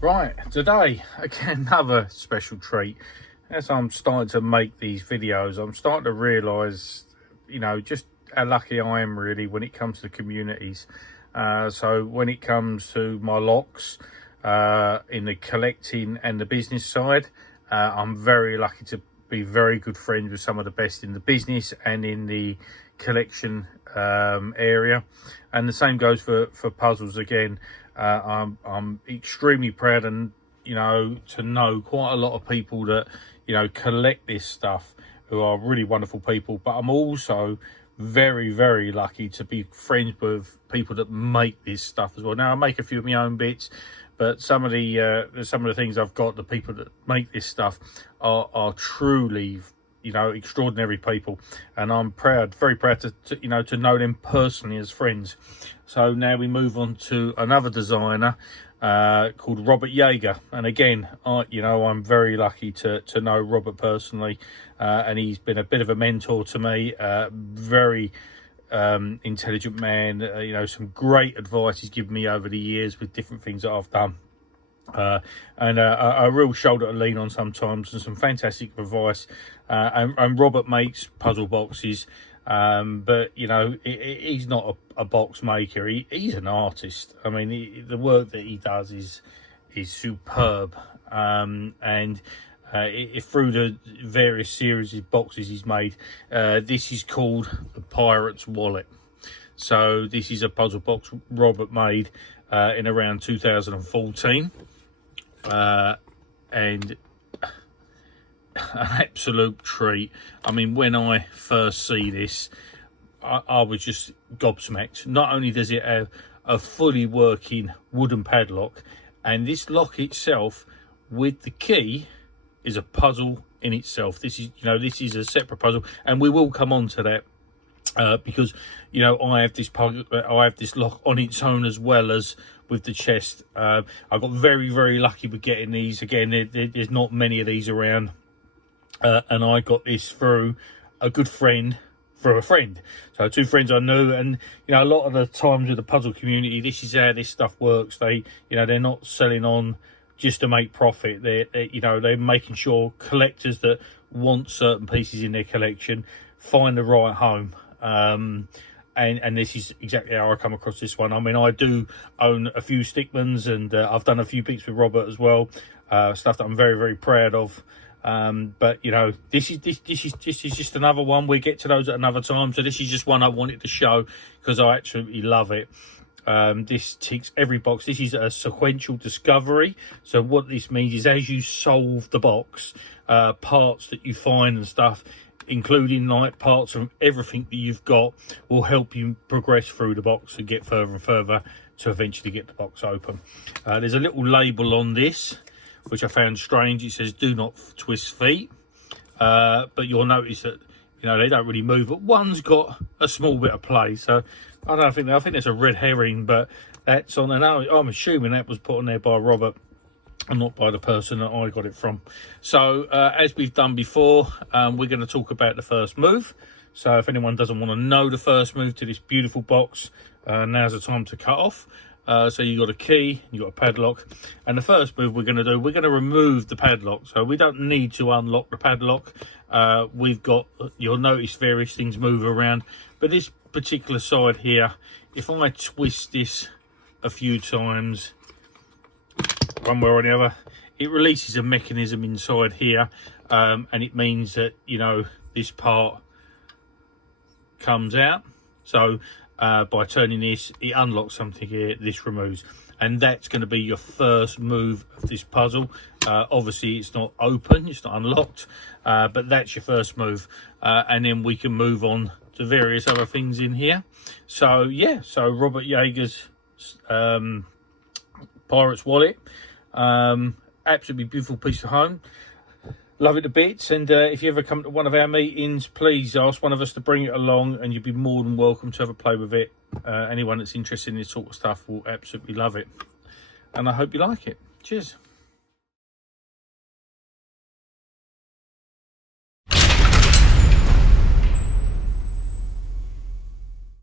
Right, today, again, another special treat. As I'm starting to make these videos, I'm starting to realise, just how lucky I am really when it comes to communities. So when it comes to my locks, in the collecting and the business side, I'm very lucky to be very good friends with some of the best in the business and in the collection area. And the same goes for puzzles again. I'm extremely proud and to know quite a lot of people that collect this stuff, who are really wonderful people. But I'm also very lucky to be friends with people that make this stuff as well. Now I make a few of my own bits, but some of the things I've got, the people that make this stuff are truly extraordinary people, and I'm very proud to know them personally as friends. So now we move on to another designer called Robert Yarger, and again, I'm very lucky to know Robert personally, and he's been a bit of a mentor to me. Very intelligent man, some great advice he's given me over the years with different things that I've done. And a real shoulder to lean on sometimes, and some fantastic advice. And Robert makes puzzle boxes, but he's not a box maker. He's an artist. I mean, the work that he does is superb. And through the various series of boxes he's made, this is called the Pirate's Wallet. So this is a puzzle box Robert made in around 2014. And an absolute treat. I mean, when I first see this, I was just gobsmacked. Not only does it have a fully working wooden padlock, and this lock itself with the key is a puzzle in itself. This is a separate puzzle, and we will come on to that. Because I have this lock on its own as well as with the chest. I got very lucky with getting these. Again, there's not many of these around, and I got this through a good friend for a friend. So two friends I knew, and a lot of the times with the puzzle community, this is how this stuff works. They're not selling on just to make profit. They're making sure collectors that want certain pieces in their collection find the right home. And this is exactly how I come across this one. I mean, I do own a few Stickmans, and I've done a few bits with Robert as well, stuff that I'm very proud of. But this is just another one. We get to those at another time. So this is just one I wanted to show because I absolutely love it. This ticks every box. This is a sequential discovery. So what this means is, as you solve the box, parts that you find and stuff, including like parts from everything that you've got, will help you progress through the box and get further and further to eventually get the box open. There's a little label on this which I found strange. It says do not twist feet, but you'll notice that they don't really move, but one's got a small bit of play. So I think that's a red herring, but that's on, and I'm assuming that was put on there by Robert and not by the person that I got it from. So as we've done before, we're going to talk about the first move. So if anyone doesn't want to know the first move to this beautiful box, now's the time to cut off. So you've got a key, you've got a padlock, and the first move we're going to do, we're going to remove the padlock. So we don't need to unlock the padlock. You'll notice various things move around, but this particular side here, if I twist this a few times, one way or the other, it releases a mechanism inside here, and it means that this part comes out. So by turning this, it unlocks something here, this removes, and that's going to be your first move of this puzzle. Obviously it's not open, it's not unlocked, but that's your first move, and then we can move on to various other things in here. So yeah, so Robert Yarger's Pirate's Wallet, absolutely beautiful piece of home. Love it to bits, and if you ever come to one of our meetings, please ask one of us to bring it along, and you'd be more than welcome to have a play with it. Anyone that's interested in this sort of stuff will absolutely love it, and I hope you like it. Cheers.